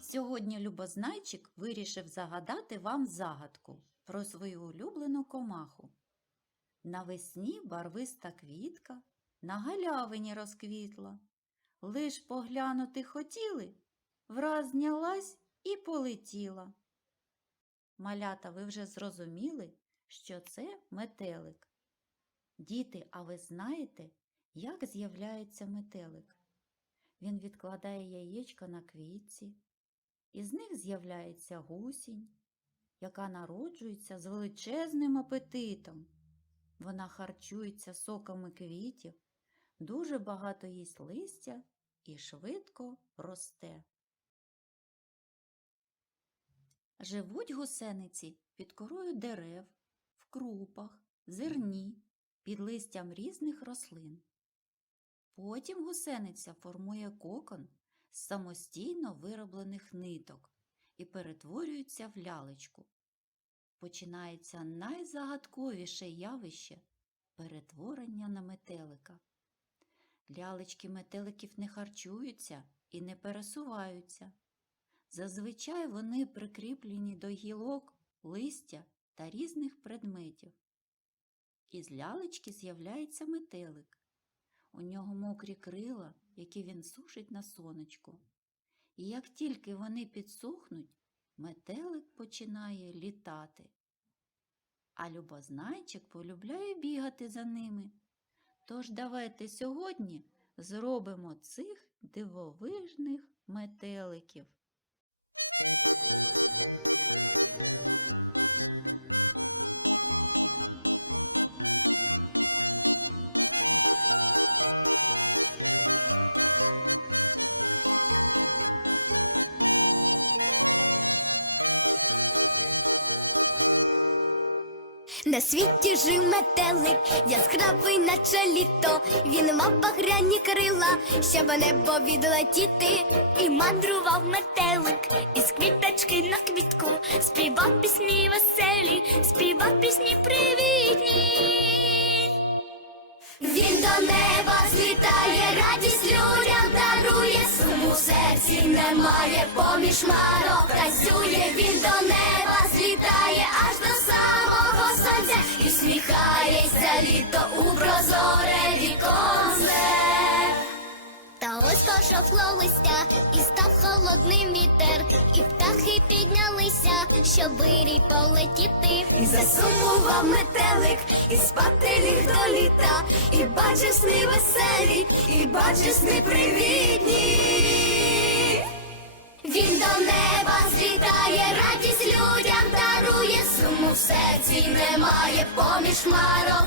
Сьогодні Любознайчик вирішив загадати вам загадку про свою улюблену комаху. Навесні барвиста квітка на галявині розквітла. Лиш поглянути хотіли, враз знялась і полетіла. Малята, ви вже зрозуміли, що це метелик. Діти, а ви знаєте, як з'являється метелик? Він відкладає яєчка на квітці, із них з'являється гусінь, яка народжується з величезним апетитом. Вона харчується соками квітів, дуже багато їсть листя і швидко росте. Живуть гусениці під корою дерев, в крупах, зерні, під листям різних рослин. Потім гусениця формує кокон з самостійно вироблених ниток і перетворюється в лялечку. Починається найзагадковіше явище перетворення на метелика. Лялечки метеликів не харчуються і не пересуваються. Зазвичай вони прикріплені до гілок, листя та різних предметів. Із лялечки з'являється метелик. У нього мокрі крила, які він сушить на сонечку. І як тільки вони підсохнуть, метелик починає літати. А любознайчик полюбляє бігати за ними. Тож давайте сьогодні зробимо цих дивовижних метеликів. На світі жив метелик, яскравий, наче літо. Він мав багряні крила, щоб не повідлетіти. І мандрував метелик із квіточки на квітку. Співав пісні веселі, співав пісні привітні. Він до неба злітає, радість людям дарує, суму серці немає, поміж марок немає, поміж